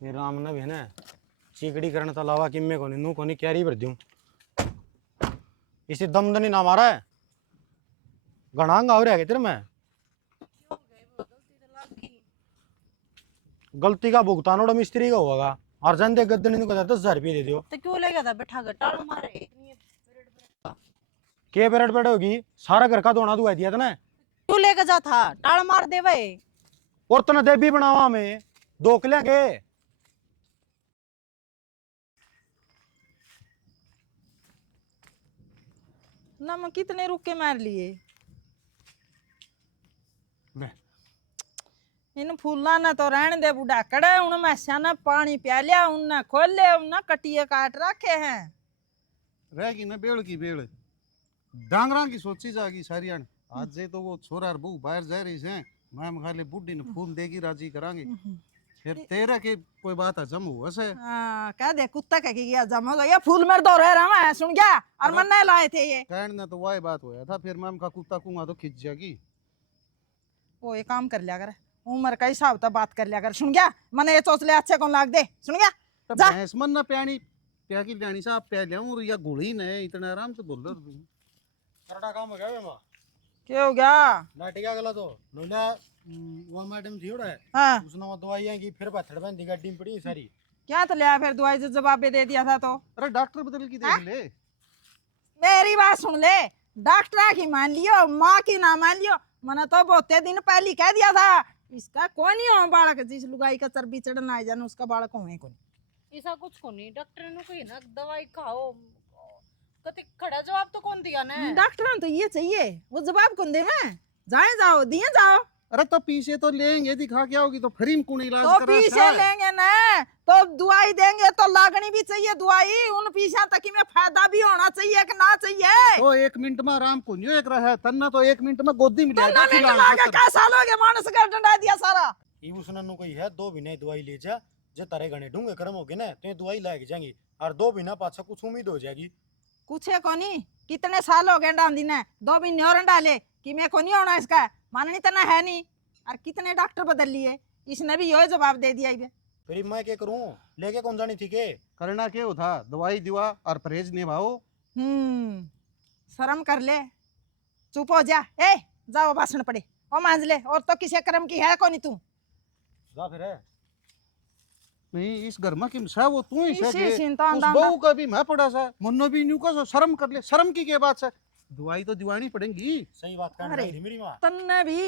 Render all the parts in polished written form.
ये राम ने भी है ना चिकड़ी करने तो अलावा किम्मे को नहीं नू को नहीं कैरी भर दूं इसी दमदनी ना मारा है गणांग और है तेरे में गलती का भुगतान और मिस्त्री का होगा और जन दे गद्दनी को 10,000 रुपये दे दियो तो क्यों लेगा था बैठा कर टाल मारे के पेरेड पेड़ होगी सारा घर का धोना धुआ दिया था ना क्यों लेके जा था टाल मार दे भाई और तने देवी बनावा हमें दोकलिया के ना मैं कितने रुक के मार लिए इन फूला ना तो रहने दे बुढ़ा कड़े उन मैसा ना पानी पिया लिया उनने खोले उनने कटिए काट रखे हैं रहेगी ना बेड़ की बेड़ डांगरा की सोची जागी सारी आज से तो वो छोरा और बहू बाहर जा रही है मैम खाली बुढ़ी ने फूल देगी राजी करांगे फिर तेरा के कोई बात है जम हुआ से कह दे कुत्ता कह के गया जमा हो गया फूल मेरे दो रह रहा है सुन गया और मन नहीं लाए थे ये कहने ने तो वही बात होया था फिर मैम का कुत्ता कुआ तो खिंच जाएगी वो ये काम कर लिया कर उम्र का हिसाब तो बात कर लिया कर सुन गया मैंने ये सोच लिया अच्छे कौन लाग दे सुन गया तो जा भैंस मन ना प्यानी प्या की जानी साहब प्या जाऊं या गुड़ी ने इतना आराम से बोल रहा करड़ा काम हो गया बे मां क्या हो गया नाटी क्या गला तो नोना वो मैडम थी उड़ा हाँ उसने वो दवाइयां की फिर पत्थर बंदी गड्डी में पड़ी सारी क्या तो लिया फिर दवाई से जवाब भी दे दिया था तो अरे डॉक्टर बदल की देख ले मेरी बात सुन ले डॉक्टर की मान लियो माँ की ना मान लियो मैंने तो बहुते दिन पहले कह दिया था इसका कौन ही हो बालक जिस लुगाई का चर्बी चढ़ना है जाने उसका बालक हो कौन ऐसा कुछ को नहीं डॉक्टर ने कही ना दवाई खाओ कति खड़ा जवाब तो कौन दिया ने डॉक्टर तो ये चाहिए वो जवाब कौन दे मैं जाए जाओ दिए जाओ अरे तो पीछे तो लेंगे दिखा क्या होगी तो फ्री में कौन इलाज तो करा पीछे लेंगे ना तो दवाई देंगे तो लागनी भी चाहिए दवाई उन पीछे तक में फायदा भी होना चाहिए कि ना चाहिए तो 1 मिनट में आराम को नहीं एक रहा है तन्ना तो 1 मिनट में गोदी में तो ले जा मिनट लागे का साल हो गया मानस का डंडा दिया सारा ई उसने नु कोई है 2 महीने दवाई ले जा जे तारे गणे ढूंगे कर्म हो गए ना तो ये दवाई लाग जाएंगी और 2 महीना पाछा कुछ उम्मीद हो जाएगी कुछ है कोनी कितने साल हो गए डांदी ने 2 महीने और डाले कि मैं को नहीं होना इसका माननी तना है नहीं और कितने डॉक्टर बदल लिए इसने भी यही जवाब दे दिया इबे फिर मैं क्या करूं लेके कौन जानी थी के करना क्या था दवाई दिवा और परहेज निभाओ शर्म कर ले चुप हो जा ए जाओ भाषण पड़े ओ मांझ ले और तो किसी कर्म की है कोनी तू जा फिर है नहीं इस घर में किम सा वो तू ही इसी सके चिंता उस अंदांदा। बहू का भी मैं पड़ा सा मन्नो भी न्यू का शर्म कर ले शर्म की क्या बात है दवाई तो दिवानी पड़ेगी सही बात कहने अरे। लगी थी मेरी मां तन्ने भी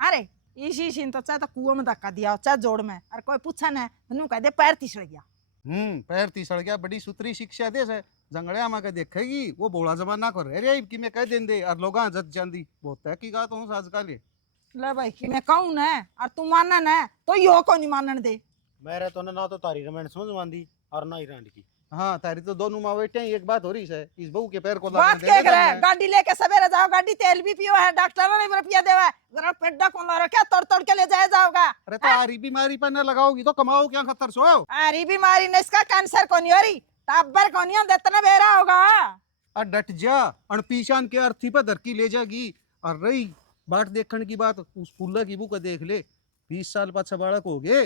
अरे इसी सीन तो चाहे तो कुआं में धक्का दिया चाहे जोड़ में और कोई पूछा ना तनु कह दे पैर तिसड़ गया पैर तीसड़ गया बड़ी सुतरी शिक्षा दे से जंगड़िया में के देखेगी वो बोला जमाना कर रे कि मैं कह देंदे और लोग जज जांदी बहुत तहकीकात हूं आजकल ले भाई कि मैं कहूं ना और तू मानना ना तो यो को नहीं मानन दे मेरे तो ना तो तारी रमन समझ मांदी और ना ही रांड की हाँ तारी तो दोनों माँ बेटे एक बात हो रही है इस बहू के पैर को बात क्या करे गाड़ी लेके सवेरे जाओ गाड़ी तेल भी पियो है डॉक्टर ने रुपया देवा जरा पेड्डा कौन ला रखा तोड़ तोड़ के ले जाए जाओगा अरे तो आरी बीमारी पर न लगाओगी तो कमाओ क्या खतर सो अरे बीमारी ने इसका कैंसर को नहीं हो रही टाबर को नहीं होता इतना बेरा होगा और डट जा और पीछान के अर्थी पर धरकी ले जाएगी और रही बाट देखने की बात उस फुल्ला की बुक देख ले 20 साल पाछा बालक हो गए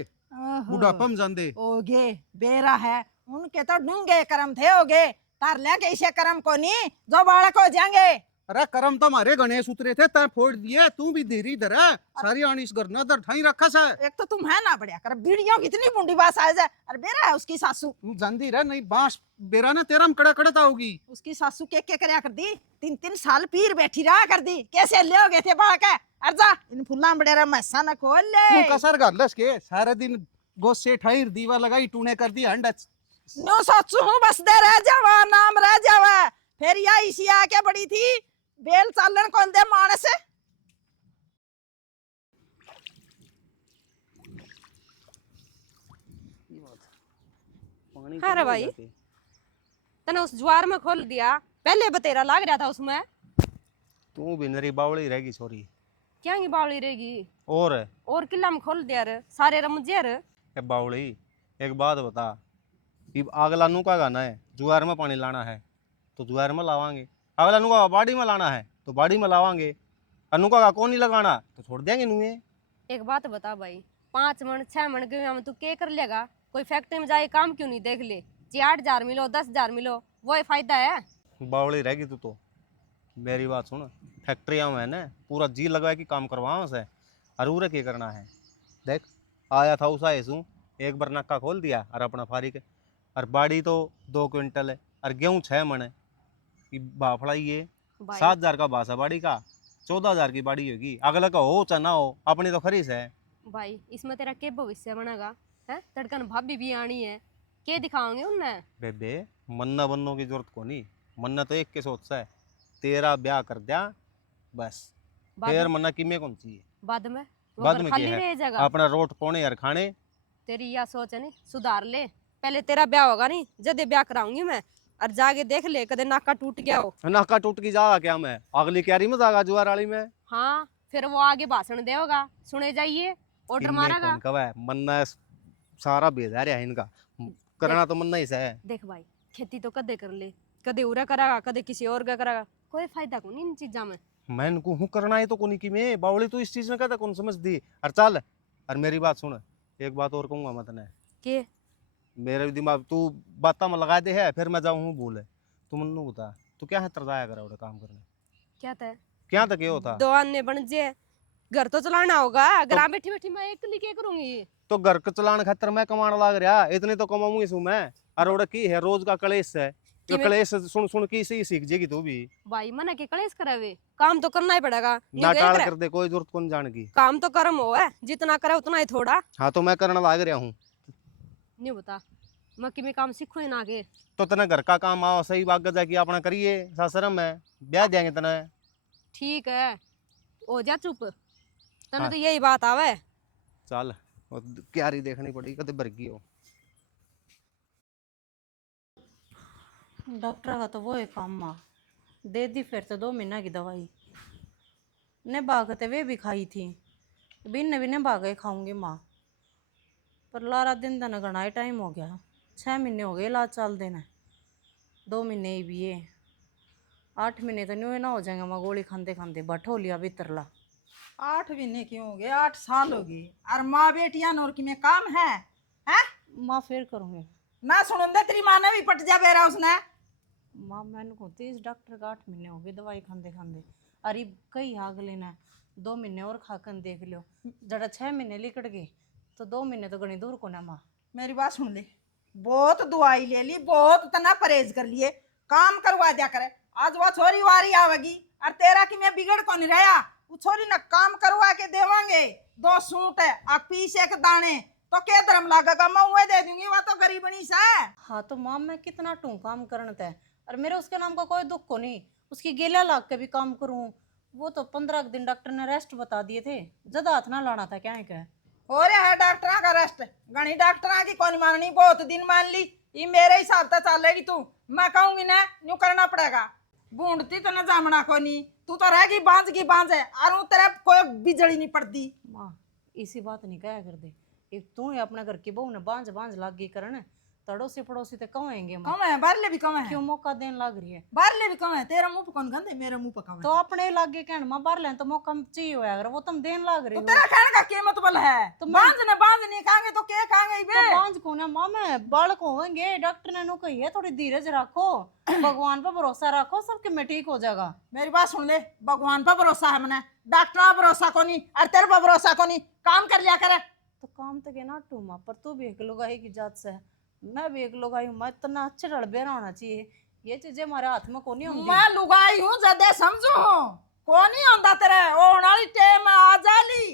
बुढ़ापा में जान दे ओगे बेरा है उनके तो डूंगे कर्म थे होगे तार लेके इसे कर्म को नहीं जो बालक हो जाएंगे अरे कर्म तो हमारे गणेश उतरे थे तय फोड़ दिए तू भी धीरे धर सारी आनी इस घर न दर ठाई रखा सा एक तो तुम है ना बढ़िया कर बीड़ियों कितनी बूढ़ी बात आ जाए अरे बेरा है उसकी सासू तू जानती रह नहीं बांस बेरा ने तेरा में कड़ा कड़ता होगी उसकी सासू के करया कर दी 3-3 साल पीर बैठी रहा कर दी कैसे ले हो गए थे बालक अरे जा इन फुल्ला बड़ेरा मैसा न खोल ले तू कसर गालस के सारे दिन गोस से ठाई दीवा लगाई तूने कर दी हंडा नो सोचू हूँ बस दे रह जावा नाम रह जावा फिर या इसी आके बड़ी थी बेल चालन कौन दे मानस अरे भाई तने उस ज्वार में खोल दिया पहले बतेरा लाग रहा था उसमें तू भी नरी बावली रहेगी छोरी क्या की बावली रहेगी और किला में खोल दिया रे सारे रमुजे रे ए बावली एक बात बता अब अगला नु का गाना है जुआर में पानी लाना है तो जुआर में लावांगे अगला नु का बाड़ी में लाना है तो बाड़ी में लावांगे अनु का कौन नहीं लगाना तो छोड़ देंगे नुए एक बात बता भाई 5 मन 6 मन गेहूं में तू के कर लेगा कोई फैक्ट्री में जाके काम क्यों नहीं देख ले? जी 8,000 मिलो 10,000 मिलो वो ही फायदा है। बावली रहेगी तू तो। मेरी बात सुन, फैक्ट्रियाँ में ना पूरा जी लगा के काम करवाओ से, और उरे क्या करना है। देख आया था उसा ऐसू, एक बार नक्का खोल दिया और अपना फारिग। और बाड़ी तो 2 क्विंटल है और गेहूँ 6 मन है। कि बाफड़ा ये भाई 7,000 का बासा बाड़ी का, 14,000 की बाड़ी होगी। अगला का हो चाहे ना हो, अपनी तो खरीस है। भाई इसमें तेरा क्या भविष्य बनेगा? है तड़कन भाभी भी आनी है, के दिखाओगे उन्हें? बेबे मन्ना बनने की जरूरत को नहीं, मन्ना तो एक के सोच से है, तेरा ब्याह कर दिया बस। बाद फिर मन्ना किमे कौन सी है? बाद में वो बाद घर में खाली क्या रह है, जाएगा। अपना रोट पौने यार खाने। तेरी यह सोच है नहीं, सुधार ले। पहले तेरा ब्याह होगा नहीं, जदे ब्याह कराऊंगी मैं, और जाके देख ले कदे नाका टूट गया हो। नाका टूट की जागा क्या मैं अगली क्यारी में जागा जुआर वाली में। हाँ फिर वो आगे भाषण देगा, सुने जाइए, ऑर्डर किन्ने मारेगा। कौन कब है, मन्ना सारा बेजार है इनका, करना तो मन्ना ही से है। देख भाई खेती तो कदे कर ले, कदे उरा करागा कदे किसी और का करागा, कोई फायदा को नहीं इन चीजा में। मैं इनको हूँ करना है तो कोनी की मैं बावली तो इस चीज में कहता कौन समझ दी। और चल, और मेरी बात सुन, एक बात और कहूंगा मैं तने। के मेरे भी दिमाग तू बात में लगा दे है, फिर मैं जाऊँ भूल है। तू मन्नू बता, तू क्या है तरजाया करा उड़े काम करने? क्या था? क्या तक ये होता? दो अन्य बन जे, घर तो चलाना होगा। घर बैठी बैठी मैं अकेली क्या करूंगी? तो घर के चलाने खातर मैं कमाने लाग रहा, इतने तो कमाऊंगी सू मैं। और उड़े की है रोज का कलेश है, तो किਵੇਂ? कलेश सुन सुन के इसे ही सीख जेगी तू भी। भाई मना के कलेश करावे, काम तो करना ही पड़ेगा। न्यू ना देख टाल रहा है, कर दे, कोई जरूरत कौन जान की। काम तो कर्म हो है, जितना करे उतना ही थोड़ा। हाँ तो मैं करने लाग रहा हूँ। नहीं बता मैं किमें काम सीखू ही ना आगे। तो तना घर का काम आओ सही बाग जाके अपना करिए, सासरम में ब्याह देंगे तना। ठीक है हो जा चुप, तने हाँ। तो यही बात आवे। चल क्यारी देखनी पड़ी कदे बरगी हो। डॉक्टर का तो वो है काम माँ, दे दी फिर तो 2 महीना की दवाई ने भागते वे भी खाई थी, बिन भी ने भागे खाऊंगी माँ। पर लारा दिन दन घना ही टाइम हो गया, 6 महीने हो गए इलाज चल देना, 2 महीने ही भी है, 8 महीने तो न्यू ना हो जाएंगे माँ गोली खाते खाते बट हो लिया भीतरला। 8 महीने क्यों हो गए, 8 साल हो गए। और माँ बेटियां नौर की में काम है हैं? माँ फिर करूँगी ना सुनंदे तेरी माँ ने भी पट जा बेरा उसने। माँ, मैंने को इस डॉक्टर का 8 महीने हो गए दवाई खाते खाते, अरे कई आग लेना 2 महीने और खाकर देख लियो, जरा 6 महीने लिकट गए तो 2 महीने तो घनी दूर को ना माँ। मेरी बात सुन ले, बहुत दवाई ले ली, बहुत तना परहेज कर लिए, काम करवा दिया करे। आज वो छोरी वारी आवेगी और तेरा कि मैं बिगड़ को नहीं रहा, वो छोरी ना काम करवा के देवांगे। 2 सूट है और पीस एक दाने तो क्या धर्म लागेगा, मैं वही दे दूंगी, वो तो गरीबनी सा है। हाँ तो माँ मैं कितना टू काम करना था, और मेरे उसके नाम का कोई दुख को नहीं, उसकी गेला लाग के भी काम करूँ। वो तो 15 दिन डॉक्टर ने रेस्ट बता दिए थे, ज्यादा हाथ ना लाना था क्या है क्या। हो रहा है डॉक्टर का रेस्ट, गणी डॉक्टर की कौन माननी, बहुत दिन मान ली, ये मेरे हिसाब से चलेगी तू। मैं कहूंगी ना यूं करना पड़ेगा, बूंदती तो न जामना को नहीं, तू तो रहेगी बांझ की बांझ है, और ऊ तेरे कोई बिजली नहीं पड़ती। माँ इसी बात नहीं कहा कर दे, एक तू ही अपने घर की बहू ने बांझ बांझ लाग गई करन, तड़ोसी पड़ोसी तो कहेंगे माँ, कम है बाहरले भी कम है, क्यों मौका देने लग रही है। बाहरले भी कम है, तेरा मुंह पे कौन गंदे, मेरे मुंह पे कम है। तो अपने लागे कहन माँ बाहर लें तो मौका चाहिए होया अगर वो तुम देन लाग रही तो हो। तेरा कहने का क्या मतलब है? तो बांझ ने बांझ नहीं खाएंगे तो क्या खाएंगे बे? तो बांझ को ना माँ मैं बालक होंगे, डॉक्टर ने नु कही है थोड़ी धीरज रखो, भगवान पर भरोसा रखो, सबके में ठीक हो जाएगा। मेरी बात सुन ले, भगवान पर भरोसा है मने, डॉक्टर पर भरोसा को नहीं, और तेरे पर भरोसा को नहीं, काम कर लिया करे। तो काम तो के ना टू माँ, पर तू भी एक लुगाई की जात से है, मैं भी एक लुगाई हूँ, मैं इतना अच्छे रड़बेरा होना चाहिए, ये चीजें हमारे हाथ में को नहीं होंगी। मैं लुगाई हूँ जदे समझू हूँ, को नहीं होंदा तेरे ओण वाली टेम आ जाली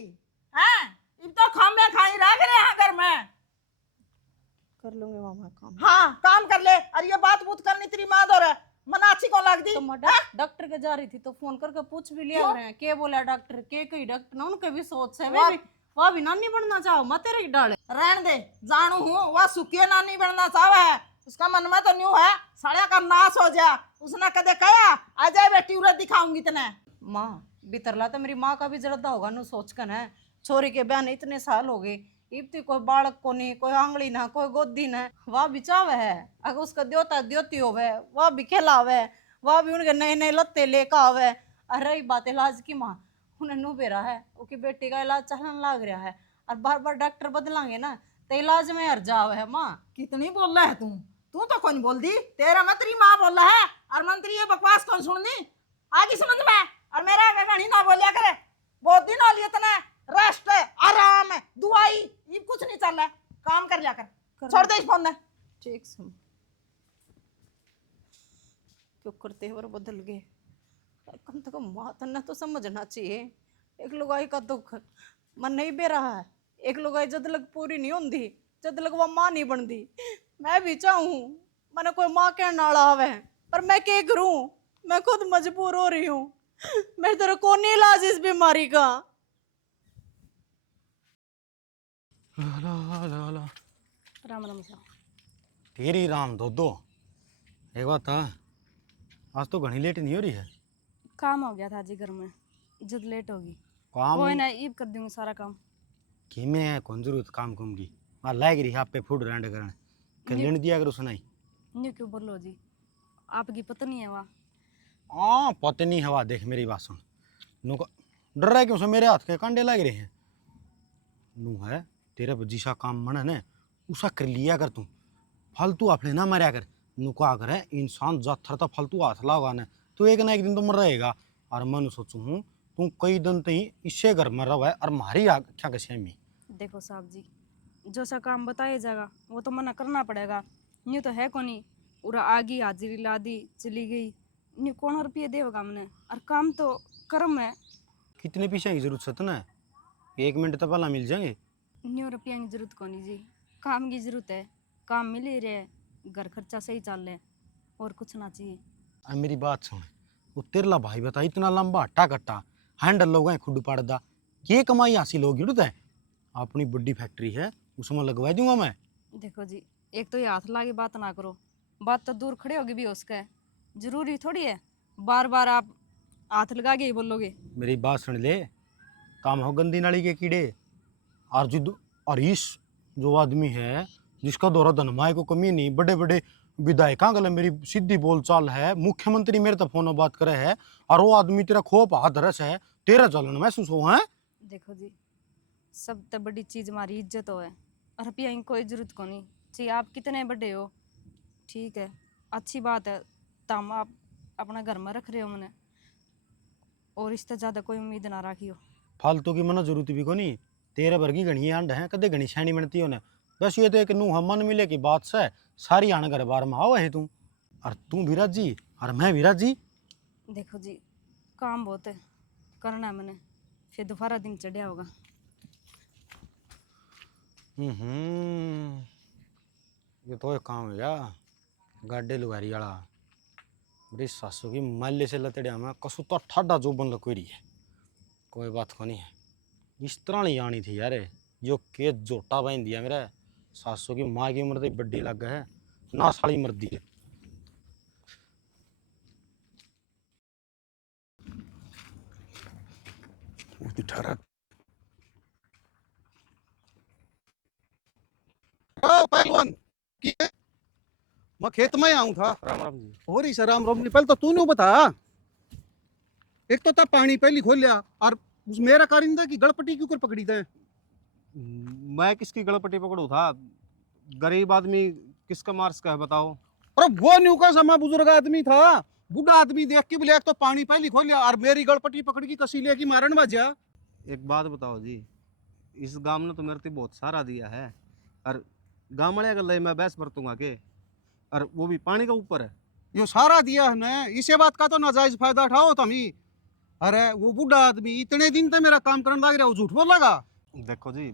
हैं, इब तो खामे खाई रख रहे हैं घर में। कर लूंगे मामा काम। हाँ काम कर ले, और ये बात बूत करनी तेरी माँ दो रे, मना अच्छी को लग दी। तो मैं डॉक्टर के जा रही थी तो फोन करके पूछ भी लिया रहे हैं, के बोला डॉक्टर, के कई डॉक्टर ना उनके भी सोच है, वे भी वह भी नानी बनना चाहो मैं तेरे ही डाले। रहन दे, जानू हूँ वह सुखियो नानी बनना चाहे है, उसका मन में तो न्यू है सड़िया का नाश हो जा। उसने कदे कहा आ जाए बेटी उरे दिखाऊंगी तने। माँ भीतरला तो मेरी माँ का भी जरदा होगा नु सोच कर है, छोरी के बयान इतने साल हो गए, इब्ती कोई बालक को नहीं, कोई आंगली ना, कोई गोदी ना, वह भी चावे है, अगर उसका द्योता द्योती होवे वह भी खिलावे, वह भी उनके नए नए लत्ते लेकर आवे। और रही बात इलाज की माँ, उन्हें नु बेरा है उसकी बेटी का इलाज चलन लग रहा है, और बार बार डॉक्टर बदलांगे ना ते इलाज में हर जाव है माँ। कितनी बोल रहा है तू तो कौन बोल दी, तेरा मंत्री माँ बोल रहा है और मंत्री ये बकवास कौन सुननी। आगे समझ में, और मेरा आगे कहानी ना बोलिया करे। बहुत दिन हो लिए तना, रेस्ट है, आराम है, दुआई, ये कुछ नहीं चल रहा है। काम कर लिया कर, छोड़ दे इस फोन ने। ठीक सुन, क्यों करते हैं और बदल गए। कम से कम माँ तन्ने तो समझना चाहिए। एक लुगाई का दुख मन नहीं बे रहा है। एक लुगाई जद लग पूरी नहीं होती, जद लग वो माँ नहीं बनती। मैं भी चाहूँ मैंने कोई माँ कहने वाला आवे, पर मैं क्या करूँ, मैं खुद मजबूर हो रही हूँ। मेरे तरह कौन नहीं इलाज इस बीमारी का। राम राम सा तेरी राम दो दो। एक बात था, आज तो घनी लेट नहीं हो रही है। काम हो गया था जी घर में, जब लेट होगी काम कोई ना, ईब कर दूंगी सारा काम। कि मैं कौन जरूरत काम कुम की। आ लाग रही आप पे फूड रेंड करने कर लेने दिया करो सुनाई। न्यू क्यों बोलो जी, आपकी पत्नी है वहाँ। हाँ पता नहीं हवा, देख मेरी बात सुन। नू का डर रहा है क्यों से, मेरे हाथ के कंडे लग रहे हैं। नू है तेरे जिसा काम मन है ना उसा कर लिया कर तू, फालतू अपने ना मरिया कर। नू क्या करे इंसान जात थर तो फालतू हाथ लगा ना, तो एक ना एक दिन तो मर रहेगा। और मैं सोचू हूँ तू कई दिन तई इससे घर में रहा है और मारी क्या कैसे में। देखो साहब जी, जो सा काम बताया जाएगा वो तो मना करना पड़ेगा। न्यू तो है कोनी, पूरा आगी हाजिरी ला दी चली गई, न्यू कौन रुपये देगा हमने। और काम तो कर्म है, कितने पैसे की जरूरत है ना, 1 मिनट तो पहला मिल जाएंगे। न्यू रुपया की जरूरत कोनी जी, काम की जरूरत है। काम मिल ही रहे, घर खर्चा सही चल रहा है, और कुछ ना चाहिए। अब मेरी बात सुन, वो तेरला भाई बता इतना लंबा हट्टा कट्टा हैंडल लोग हैं खुड पाड़ दा, ये कमाई हासिल होगी उड़ता है। अपनी बड़ी फैक्ट्री है उसमें लगवा दूंगा मैं। देखो जी, एक तो ये हाथ लाके बात ना करो, बात तो दूर खड़े होगी भी उसका है। जरूरी थोड़ी है बार बार आप हाथ लगा के ही बोलोगे। मेरी बात सुन ले, काम हो गंदी नाली के कीड़े। और जो और इस जो आदमी है जिसका दौरा धनमाए को कमी नहीं, बड़े बड़े विधायकों गले मेरी सीधी बोल चाल है, मुख्यमंत्री मेरे तो फोन बात करे है, और वो आदमी तेरा खोप हाथ रस है, तेरा चलन महसूस हो है। देखो जी, सबसे बड़ी चीज़ हमारी इज्जत हो है, रुपया की कोई जरूरत को नहीं चाहिए। आप कितने बड़े हो, ठीक है, अच्छी बात है, तम आप अपना घर में रख रहे हो मैंने, और इससे ज़्यादा कोई उम्मीद ना रखियो। फालतू की मना जरूरत भी को नहीं, तेरे भर की घनी आंड है, कदे घनी छानी बनती हो। बस ये तो एक नू हम मन मिले की बात से सारी आने घर बार में आओ है तू, और तू भी राजी और मैं भी राजी। देखो जी, काम बहुत है, करना है मैंने, फिर दोबारा दिन चढ़िया होगा। ये तो एक काम है यार, गाडे लुगारी वाला मेरी सासू की माले से लतड़िया में कसू तो ठाडा जो बन लग रही है। कोई बात को नहीं है, इस तरह नहीं आनी थी यार, जो के जोटा बहन दिया मेरा। सासू की माँ की उम्र तो बड्डी लग है ना, साली मर्दी है। पहलवान की है? मैं खेत में आऊं था। राम राम जी। हो रही सर राम राम जी, पहले तो तूने बता। एक तो तब पानी पहली खोल लिया, और उस मेरा कारिंदा की गड़पटी क्यों कर पकड़ी थे। मैं किसकी गड़पटी पकड़ू था, गरीब आदमी किसका मार्स का है बताओ। और वो न्यू का समा बुजुर्ग आदमी था, बूढ़ा आदमी देख के बोले एक तो पानी पहली खोल लिया और मेरी गड़पटी पकड़ की कसी ले की मारन बाजा। एक बात बताओ जी, इस गांव ने तो मेरे को बहुत सारा दिया है, और गाँव वाले गल मैं बहस बरतूंगा के, और वो भी पानी का ऊपर है। यो सारा दिया है ने, इसे बात का तो नाजायज फायदा उठाओ तुम ही। अरे वो बूढ़ा आदमी इतने दिन तक मेरा काम करने लग रहा, वो झूठ बोल लगा। देखो जी,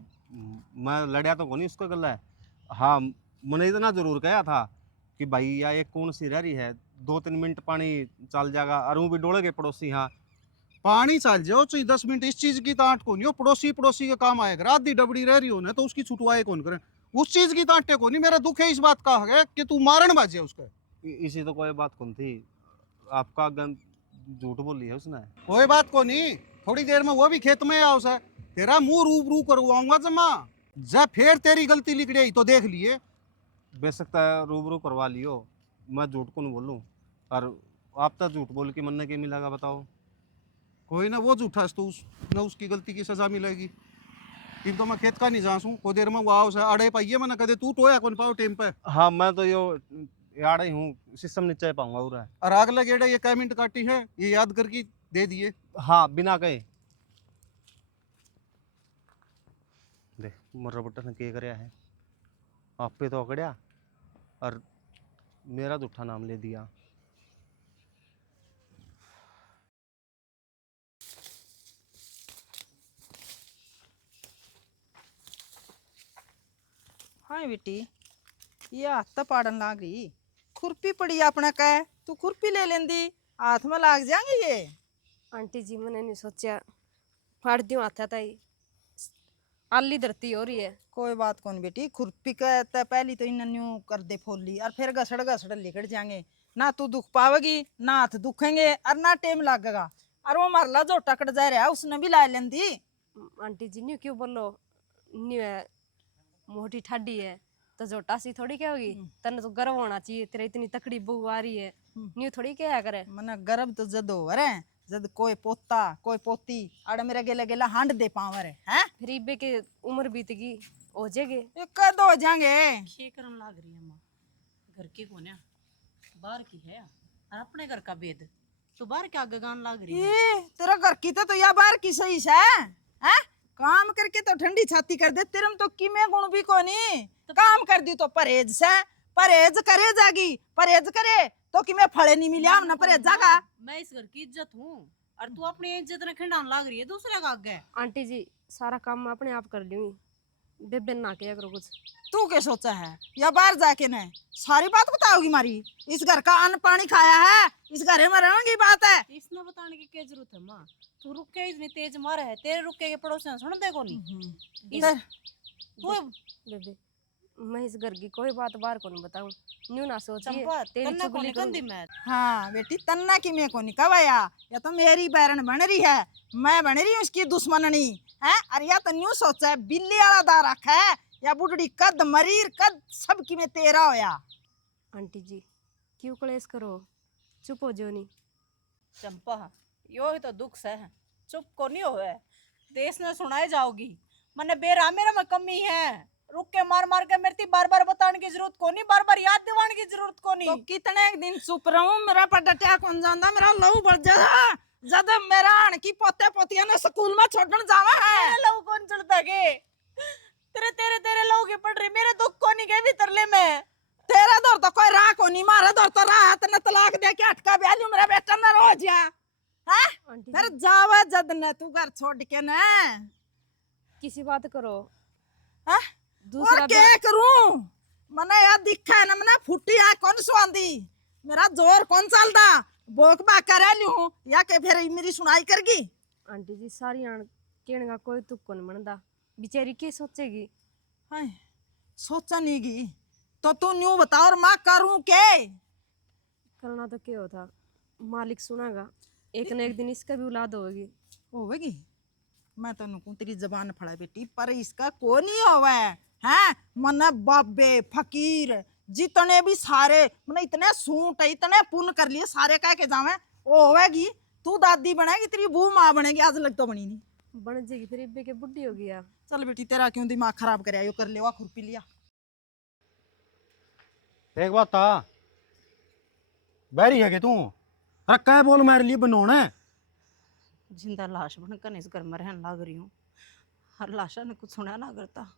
मैं लड़िया तो कोनी उसको गल है। हाँ मैंने इतना जरूर कहा था कि भाई या एक कौन सी रह रही है, 2-3 मिनट पानी चल जाएगा, और वो भी डोले के पड़ोसी। हाँ पानी चल जाओ चाहिए 10 मिनट, इस चीज की तांट कौन हो, पड़ोसी पड़ोसी के काम आएगा। रात दी डबड़ी रह रही हो ना तो उसकी छुटवाए कौन करे, उस चीज की तांटे को नहीं। मेरा दुख है इस बात का है कि तू मारन बाजे उसका। इसी तो कोई बात कौन थी, आपका गन झूठ बोली है उसने। कोई बात को नहीं, थोड़ी देर में वो भी खेत में आओ सर, तेरा मुंह रूबरू करवाऊंगा जमा। जब फिर तेरी गलती लिख रही तो देख लिए। बेशक रूबरू करवा लियो, मैं झूठ को नहीं बोलूँ, और आप तो झूठ बोल के मन ने क्या मिलेगा बताओ। कोई ना, वो झूठा तो न उसकी गलती की सजा मिलेगी। इब तो मैं खेत का नहीं जासूं को देर में वो आओ से अड़े पाइए मैंने कदे तू टोया कौन पाओ टेम पे हाँ मैं तो यो यार ही हूँ सिस्टम नीचे पाऊंगा पूरा। और आग लगेड़ा ये कै मिनट काटी है ये याद करके दे दिए। हाँ बिना कहे देख मोर बट्टा ने के करया है आप पे तो अकड़िया और मेरा झूठा नाम ले दिया। हाँ बेटी ये हाथ तो पाड़न लाग रही खुरपी पड़ी अपना कह तू खुरपी ले लेंदी हाथ में लाग जाएंगे ये। आंटी जी मैंने नहीं सोचा फाड़ दूँ हाथा ताई आली धरती हो रही है। कोई बात कौन बेटी खुरपी का तो पहली तो इन न्यू कर दे फोली और फिर घसड़ घसड़ लिकड़ जाएंगे ना तू दुख पावेगी ना हाथ दुखेंगे और ना टेम लगेगा और वो मरला जो टकट जा रहा है उसने भी ला लेंदी। आंटी जी न्यू क्यों बोलो न्यू है मोटी ठाडी है तो जोटा सी थोड़ी क्या होगी तने तो गर्व होना चाहिए तेरे इतनी तकड़ी बहू आ रही है न्यू थोड़ी क्या करे। मना गर्व तो जद हो रहे जद कोई पोता कोई पोती अड़ मेरे गेला गेला हांड दे पावे रे हैं फिर इबे के उम्र बीत गई हो जाएगे ये कद हो जाएंगे। ये करन लाग रही है माँ घर की को ना बाहर की है और अपने घर का भेद तो बाहर क्या गगान लाग रही है। ये तेरा घर की तो या बार की सही है हैं काम करके तो ठंडी छाती कर दे तेरम तो किमे गुण भी कोनी काम कर दी तो परहेज से परहेज करे जागी परहेज करे तो किमे फले नहीं मिले हमने परहेज जागा। मैं इस घर की इज्जत हूँ और तू अपनी इज्जत ने खिंडान लाग रही है दूसरे का आगे। आंटी जी सारा काम मैं अपने आप कर लूंगी बेबे ना किया करो कुछ। तू क्या सोचा है या बाहर जाके ने सारी बात बताओगी मारी इस घर का अन्न पानी खाया है इस घर में रहने की बात है। इसने बताने की क्या जरूरत है माँ तू रुक के इतनी तेज मारे है तेरे रुक के पड़ोसियों सुन दे को नहीं तू बेबे मैं इस घर की कोई बात बाहर को नहीं बताऊं न्यू ना सोचिए चंपा तेरी तन्ना को चुगली निकल दी करूंगी। मैं हाँ बेटी तन्ना की मैं को निकवाया या तो मेरी बैरन बन रही है मैं बन रही हूँ उसकी दुश्मननी है अरे या तो न्यू सोचा है बिल्ली वाला दार रखा है या बुढ़ड़ी कद मरीर कद सब की में तेरा होया। आंटी जी क्यों कलेश करो चुप हो जो नहीं। चंपा यो ही तो दुख से है चुप को नहीं होवे देश ने सुनाए जाओगी मने बेरा मेरा में कमी है रुक के मार मार के मेरी बार बार बताने की जरूरत को नहीं बार बार याद दिलाने की जरूरत को नहीं। तो कितने दिन चुप रहूं मेरा पटटिया कौन जानता मेरा लहू बढ़ जाता जब मेरा आन की पोते पोतिया ने स्कूल में छोड़न जावा है। तेरे लोग कौन चलता के तेरे तेरे तेरे लोग ही पड़ रहे मेरे दुख को नहीं के भीतर ले में तेरा दौर तो कोई राह को नहीं मारा दौर तो राहत ने तलाक दे के अटका ब्याली मेरा बेटा न रो जा हैं आंटी फिर जी जावा जद न तू घर छोड़ के न किसी बात करो हैं दूसरा और क्या करूं मने यार दिखा है ना मने फुटी आ कौन स्वांदी मेरा जोर कौन चलता बोक बा करे लूं या के फिर मेरी सुनाई करगी। आंटी जी सारी आन कहने का कोई तुक को नहीं बनता बेचारी क्या सोचेगी। हाय सोचा नहीं गी तो तू न्यू बता और मैं करूं के करना तो क्या होता मालिक सुनागा एक न एक दिन इसका भी औलाद होगी। होवेगी मैं तो नुकू तेरी जबान फड़ा बेटी पर इसका को नहीं होवे हैं मन बाबे फकीर जितने भी सारे मैंने इतने सूट इतने पुण्य कर लिए सारे कह के जावे वो होवेगी तू दादी बनेगी तेरी बहू माँ बनेगी आज लग तो बनी नहीं बन जाएगी फिर इब्बे के बुढ़ी होगी आप। चल बेटी तेरा क्यों दिमाग खराब करे यो कर लेवा खुरपी लिया। एक बात था बैरी है कि तू अरे क्या बोल मेरे लिए बनोना है जिंदा लाश बनकर इस घर में रहने लग रही हूँ हर लाशा ने कुछ सुना ना करता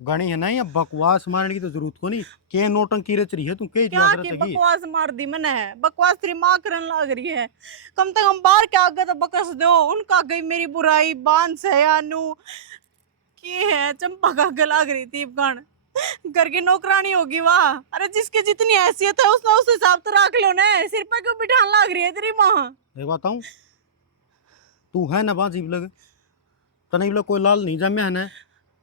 गणी है नहीं अब बकवास मारने की तो जरूरत को नहीं के नोटंकी रच रही है तू के क्या की बकवास मार दी मैंने बकवास तेरी माँ करने लग रही है कम से कम बाहर के आगे तो बकस दो उनका गई मेरी बुराई बांध से यानू की है चंपा का आगे लग रही थी गण घर की नौकरानी होगी वाह अरे जिसकी जितनी हैसियत है उसने उस हिसाब तो रख लो ना सिर पे क्यों बिठाने लग रही है तेरी माँ। एक बात बताऊं तू है ना बाजीब लग तने लग कोई लाल नहीं जमे है ना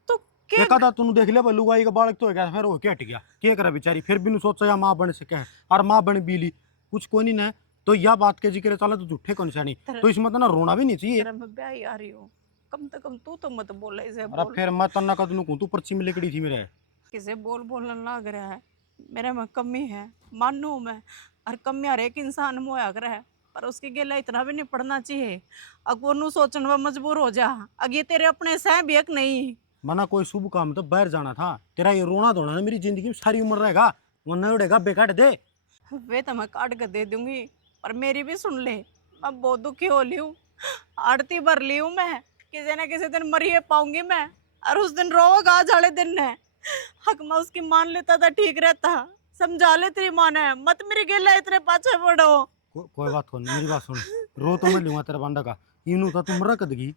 तो के एक आधा तूने देख लिया लुगाई का बालक तो है क्या फिर वो क्या हट गया क्या करा बेचारी फिर भी सोचा या माँ बन सके और माँ बन बीली कुछ कोई नहीं ना तो यह बात के जिक्र चला तो झूठे कौन सा नहीं तो इसमें तो ना रोना भी नहीं चाहिए। तेरा मैं ब्याह ही आ रही हूँ कम से कम तू तो मत बोले इसे अरे बोल फिर मैं तन्ना कदनू कहूँ तू पर्ची में लिखड़ी थी मेरे किसे बोल बोलने लग रहा है मेरे में कमी है मानू मैं और कमी हर एक इंसान में होया कर है पर उसकी गेला इतना भी नहीं पड़ना चाहिए। अब वो नू सोचने में मजबूर हो जा, अब ये तेरे अपने सह भी एक नहीं। मना कोई शुभ काम तो बाहर जाना था, तेरा ये रोना धोना ना मेरी जिंदगी में सारी उम्र रहेगा, वरना उड़ेगा बेकाट दे। वे तो मैं काट कर दे दूंगी, पर मेरी भी सुन ले। मैं बहुत दुखी हो ली हूँ, आड़ती भर ली हूँ मैं, किसी न किसी दिन मरिए पाऊंगी मैं। और उस दिन रोगा आज वाले दिन है, हक मैं उसकी मान लेता था ठीक रहता। समझा ले तेरी माँ ने, मत मेरी गेला इतने पाछे पड़ो। कोई बात नहीं, मेरी बात सुन, रो तो मैं लूंगा तेरा बंदा का, इनू तो तुम रख दगी।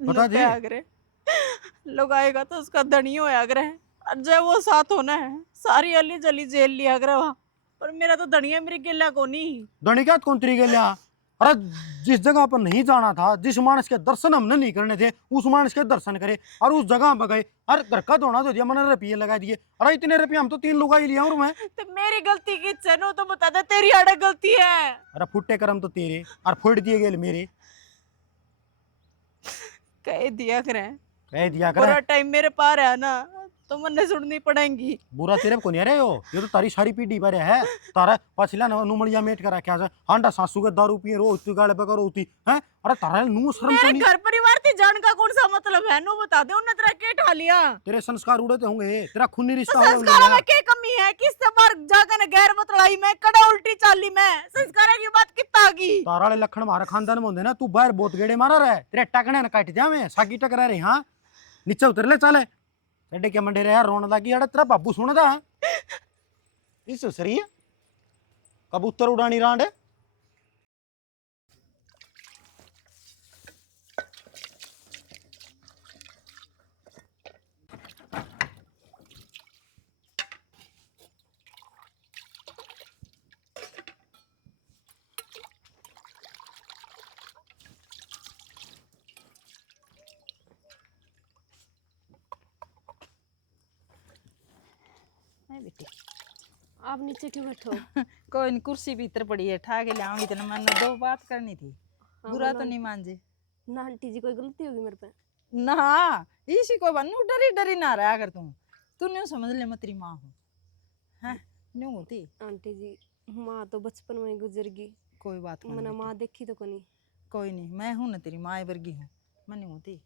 बता दे। आगरे लोग आएगा तो उसका धनी होया करे, और जब वो साथ होना है सारी अली जली जेल लिया करे वहाँ। पर मेरा तो धनिया मेरी गेला को नहीं। दणिकात कौन तरीके लिया? अरे जिस जगह पर नहीं जाना था, जिस मानस के दर्शन हमने नहीं करने थे, उस मानस के दर्शन करे और उस जगह पर गए। अरे घर का धोना तो दिया, मैंने रुपये लगा दिए। अरे इतने रुपये हम तो 3 लुगा ही लिया और मैं। तो मेरी गलती की चनो तो बता दे, तेरी आड़े गलती है। अरे फुट्टे करम तो तेरे और फोड़ दिए गए मेरे। कह दिया करे, कह दिया पूरा कर, टाइम मेरे पार है ना, तो मन्ने सुननी पड़ेंगी। बुरा तेरे को नहीं रहे हो, ये तो तारी सारी पीढ़ी पर है। तारा पछला नुमड़िया मेट कर रखा है, हांडा सासू के दारू पिए रो उती गाले पे करो उती है। अरे तारा नू शर्म तो मेरे नहीं? घर परिवार थी जान का कौन सा मतलब है? नो बता दे, उन्होंने तेरा क्या ठा लिया? तेरे संस्कार उड़ते होंगे, तेरा खूनी तो रिश्ता हो संस्कारों में क्या कमी है? किससे बार जाकर गैर बतलाई में कड़ा उल्टी चाली में संस्कार की बात कितना आ गई? तारा वाले लखन मारा खानदान में होंगे ना, तू बाहर बहुत गेड़े मारा रहे, तेरे टकने न काट जावे साकी टकरा रहे। हाँ नीचे उतर ले चले, एडे के मंडे रे यार रोने लगी। अरे तेरा बाबू सुना था इस सरी है कबूतर उड़ानी रांड। बेटी आप नीचे क्यों बैठे हो? कोई नहीं, कुर्सी भीतर पड़ी है, ठा के लाऊंगी। तेने मैंने 2 बात करनी थी, बुरा तो नहीं मान जे ना आंटी जी, कोई गलती होगी मेरे पे? ना। इसी को बनू डरी डरी ना रहा कर तू न्यू समझ ले, मैं तेरी माँ हूँ। हैं न्यू होती आंटी जी, माँ तो बचपन में ही गुजर गई, कोई बात नहीं मैंने बेटी। माँ देखी तो कोनी। कोई नहीं, मैं हूँ ना तेरी माँ वर्गी हूँ, मैं नहीं होती।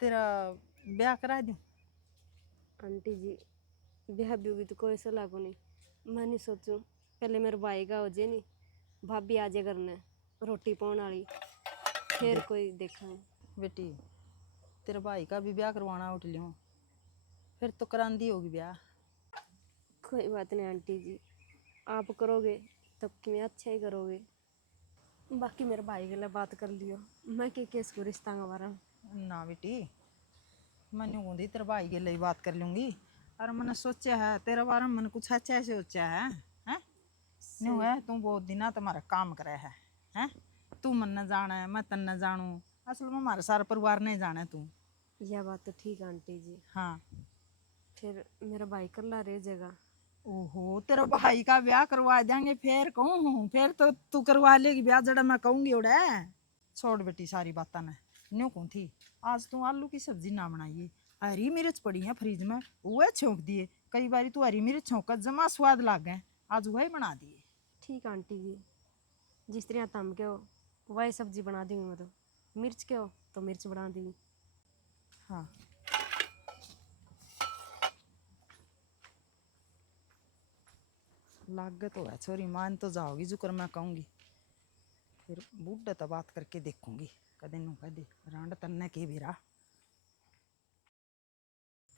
तेरा ब्याह करा दूँ? आंटी जी ब्याह भी होगी तो कोई सलाह को नहीं, मैं नहीं सोचूं पहले मेरे भाई का हो जाए, नहीं भाभी आ जाए करने रोटी पाने वाली, फिर कोई देखा। बेटी तेरे भाई का भी ब्याह करवाना उठ लियो, फिर तो करांदी होगी ब्याह। कोई बात नहीं आंटी जी, आप करोगे तब कि मैं अच्छा ही करोगे। बाकी मेरे भाई के लिए बात कर लियो, मैं के केस को रिश्ता का बारे में। ना बेटी, मैं नहीं होती तेरे भाई के लिए बात कर लूँगी। और मैंने सोचा है तेरे बारे में, मैंने कुछ अच्छा से सोचा है। हैं न्यू है तू बहुत दिन तुम्हारा काम करे है, हैं तू मन न जाना है, मैं तन न जानूँ, असल में हमारे सारा परिवार नहीं जाना है तू। यह बात तो ठीक है आंटी जी, हाँ फिर मेरा भाई कल्ला रह जाएगा। ओहो, तेरा भाई का ब्याह करवा देंगे, फिर कहूँ फिर तो तू करवा लेगी ब्याह, जड़ा मैं कहूँगी उड़े। छोड़ बेटी सारी बातें ने, न्यू कौन थी आज तू आलू की सब्जी ना बनाइए, हरी मिर्च पड़ी है फ्रिज में, वह छोंक दिए। कई बार तू हरी मिर्च छोंक जमा स्वाद लाग गए, आज वही बना दिए। ठीक आंटी जी, जिस तरह तम के हो वही सब्जी बना दूंगी मैं, तो मिर्च के हो तो मिर्च बना दूंगी। हाँ लाग तो है, छोरी मान तो जाओगी जुकर मैं कहूँगी, फिर बूढ़े तो बात करके देखूंगी कदे नू कदे रांड तन्ने के भी रहा।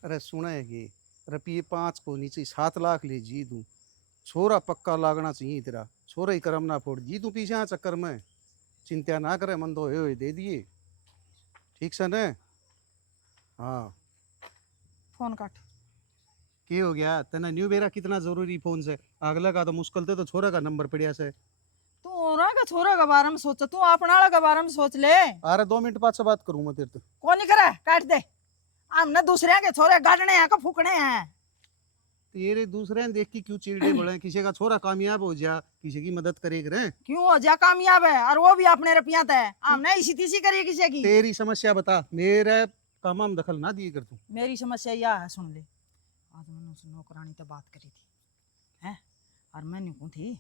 अरे सुना है कि रुपये 5 को नीचे 7 लाख ले जी दूँ, छोरा पक्का लागना चाहिए तेरा, छोरा ही करम ना फोड़ जी तू पीछे आ चक्कर में, चिंता ना करे, मन तो होए दे दिए, ठीक से न? हाँ फोन काट। की हो गया तेना न्यू बेरा कितना जरूरी फोन से, अगला का तो मुश्किल थे तो छोरा का नंबर पड़िया से। तू औरा का छोरा के बारे में सोच, तू अपना वाला के बारे में सोच ले। अरे 2 मिनट बाद से बात करूँ मैं तेरे तो। कौन नहीं करे काट दे, हमने दूसरे के छोरे गाड़ने हैं का फूकने हैं। तेरे दूसरे ने देख के क्यों चिड़े बड़े, किसी का छोरा कामयाब हो जा, किसी की मदद करे करे, क्यों हो जा कामयाब है, और वो भी अपने रुपया है, हमने इसी तीसी करी किसी की। तेरी समस्या बता, मेरे काम में दखल ना दिए कर तू। मेरी समस्या यह है, सुन ले, आज मैंने उस नौकरानी तो बात करी थी, हैं और मैंने कौन थी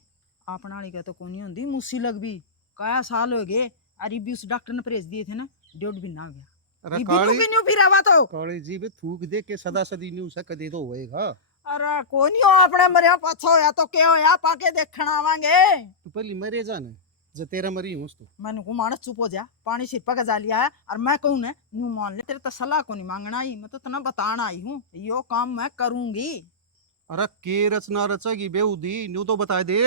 अपना वाली का तो कोनी होंदी मुसी लग भी क्या साल हो गए अरे भी उस डॉक्टर ने परहेज दिए थे ना 1.5 महीना हो गया अरे ये बिनु की न्यू फिर आवा तो काली जी भी थूक दे के सदा सदी न्यू से कदे तो होएगा। अरे कोनी हो अपने मरिया पाछा होया तो क्या होया पाके देखना आवांगे तू पहले मरे जा ना जे तेरा मरी हूं तो मैंने को मानस चुप हो जा पानी सिर पर जा लिया है और मैं कहूँ ना न्यू मान ले तेरे तो सलाह को नहीं मांगना आई मैं तो तना बताना आई हूँ यो काम मैं करूंगी। अरे के रचना रचेगी बेउदी न्यू तो बता दे।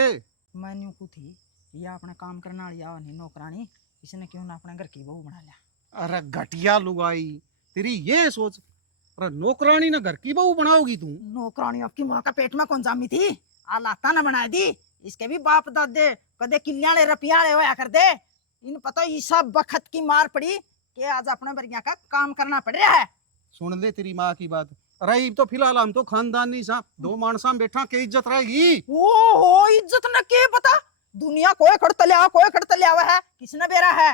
मैं न्यू को थी ये अपने काम करने वाली आवा नहीं नौकरानी इसने क्यों ना अपने घर की बहू बना लिया। अरे घटिया लुगाई तेरी ये सोच। अरे नौकरानी ना घर की बहू बनाओगी तू। नौकरानी आपकी माँ का पेट में कौन जामी थी आलाता न बना दी इसके भी बाप दादे कदे किल्याले रपियाले होया कर दे इन पता ये सब बखत की मार पड़ी कि आज अपने बरिया का काम करना पड़ रहा है। सुन ले तेरी माँ की बात। अरे ये तो फिलहाल हम तो खानदानी सा दो मानसा में बैठा के इज्जत रहेगी। ओ इज्जत न के पता दुनिया कोई खड़त लिया हुआ है किसने बेरा है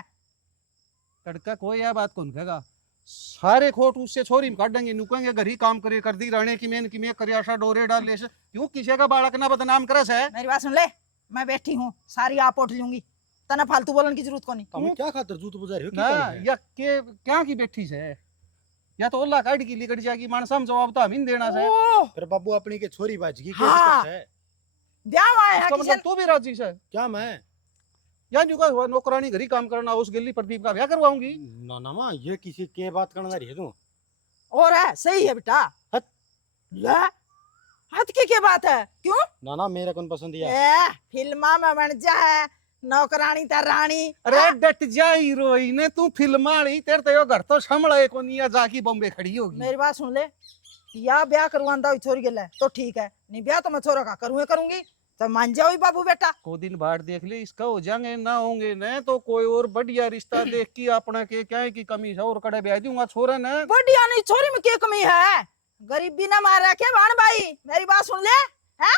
तड़का कोई यह बात कौन कहेगा। सारे खोट उससे छोरी में काटेंगे नुकेंगे घर ही काम करे कर दी रहने की मैं करियाशा डोरे डाल ले से क्यों किसी का बालक ना बदनाम करे से। मेरी बात सुन ले मैं बैठी हूँ सारी आप उठ लूंगी तना फालतू बोलने की जरूरत को नहीं। તમે क्या खातर जूत बजा रहे हो ना क्या या के क्या की बैठी से या तो अल्लाह काट की लिकट जाएगी मानसा में जवाब तो हम ही देना से। फिर बाबू अपनी के छोरी बाजगी क्या हाँ। दिक्कत है ब्याह आया है इसका किसी मतलब तू भी राजी से क्या मैं या न्यू का नौकरानी घर ही काम करना उस गिल्ली प्रदीप का ब्याह करवाऊंगी। ना ना माँ ये किसी के बात करना रही है तू और है सही है बेटा हट। ले हद की क्या बात है क्यों ना ना मेरा कौन पसंद है ए फिल्मा में बन जा है नौकरानी ता रानी। अरे डट जा हीरोइन तू फिल्म वाली तेरे तो यो घर तो संभला को नहीं या जाकी बॉम्बे खड़ी होगी। मेरी बात सुन ले या ब्याह करवांदा हुई छोरी गल है तो ठीक है नहीं ब्याह तो मैं छोरा का करूंगी तो मान जाओ ही बाबू बेटा। को दिन बाद देख ले इसका हो जाएंगे ना होंगे न तो कोई और बढ़िया रिश्ता देख के अपना के क्या है की कमी है और कड़े ब्याह दूंगा छोरा न। बढ़िया नहीं छोरी में क्या कमी है गरीबी ना मार रखे भान भाई मेरी बात सुन ले है